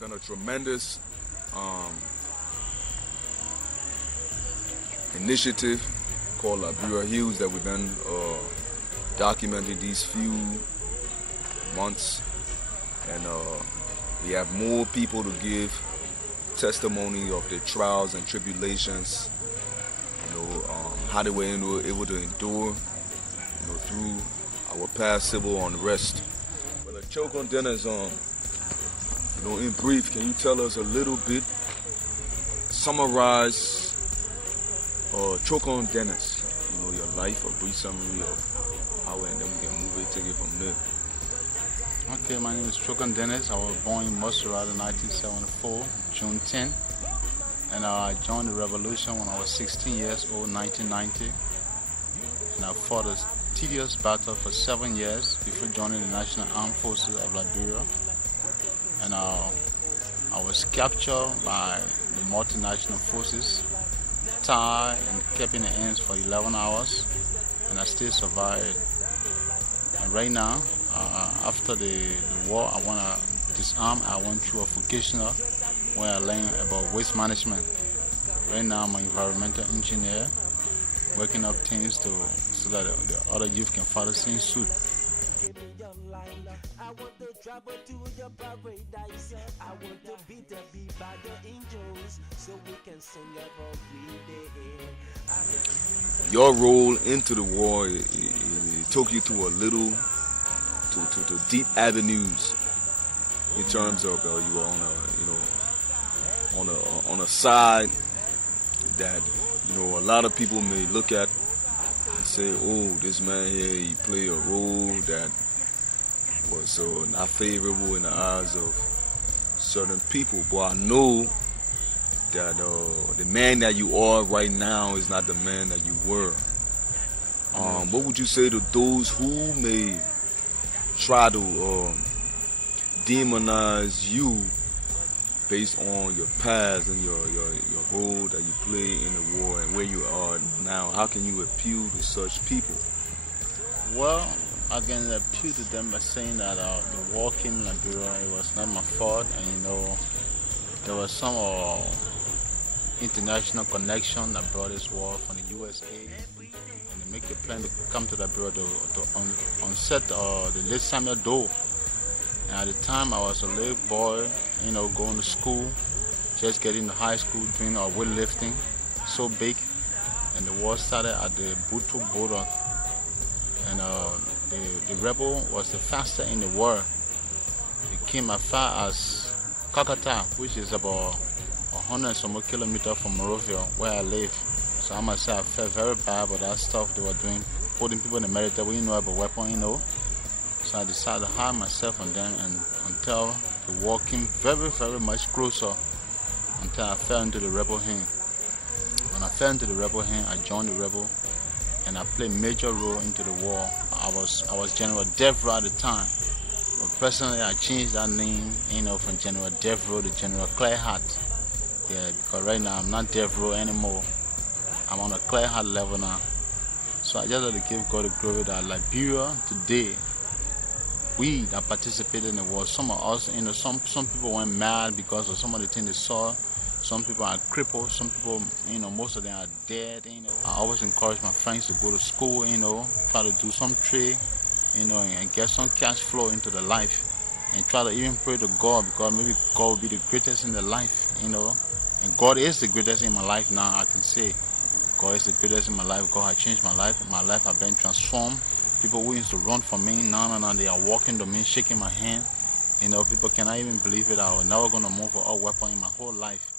been a tremendous initiative called Liberia Heals that we've been documenting these few months, and we have more people to give testimony of their trials and tribulations, how they were able to endure, through our past civil unrest. Well, Trokon Dennis, in brief, can you tell us a little bit, summarize Trokon Dennis, your life, a brief summary of how, and then we can move it, take it from there. Okay, my name is Trokon Dennis. I was born in Montserrat in 1974, June 10. And I joined the revolution when I was 16 years old, 1990. And I fought a tedious battle for 7 years before joining the National Armed Forces of Liberia. And I was captured by the multinational forces, tied and kept in the ends for 11 hours. And I still survived. And right now, after the war, I want to disarm. I went through a vocational where I learned about waste management. Right now, I'm an environmental engineer, working up things so that the other youth can follow the same suit. Your role into the war, it took you through a little, to deep avenues in terms of you were on a side that a lot of people may look at and say, oh, this man here, he played a role that was not favorable in the eyes of certain people. But I know that the man that you are right now is not the man that you were. What would you say to those who may try to demonize you based on your past and your role that you played in the war and where you are now? How can you appeal to such people? Well, I can appeal to them by saying that the war came in Liberia, it was not my fault, and there was some international connection that brought this war from the USA, and they make a plan to come to Liberia to onset the late Samuel Doe. And at the time, I was a little boy, going to school, just getting to high school, doing weightlifting, so big. And the war started at the Butu border. And the rebel was the fastest in the world. It came as far as Kakata, which is about 100 some more kilometers from Monrovia, where I live. So I must say I felt very bad about that stuff they were doing, putting people in the military, about weapon, So I decided to hide myself from them and until the war came very, very much closer, until I fell into the rebel hand. When I fell into the rebel hand, I joined the rebel and I played a major role into the war. I was General Devro at the time. But personally, I changed that name, from General Devro to General Clear Heart. Yeah, because right now I'm not Devro anymore. I'm on a Clear Heart level now. So I just have to give God the glory that Liberia today, we that participated in the war, some of us, some people went mad because of some of the things they saw. Some people are crippled, some people, most of them are dead, I always encourage my friends to go to school, try to do some trade, and get some cash flow into the life. And try to even pray to God, because maybe God will be the greatest in their life, And God is the greatest in my life now, I can say. God is the greatest in my life. God has changed my life. My life has been transformed. People who used to run from me, now they are walking to me, shaking my hand. People cannot even believe it. I was never going to move a weapon in my whole life.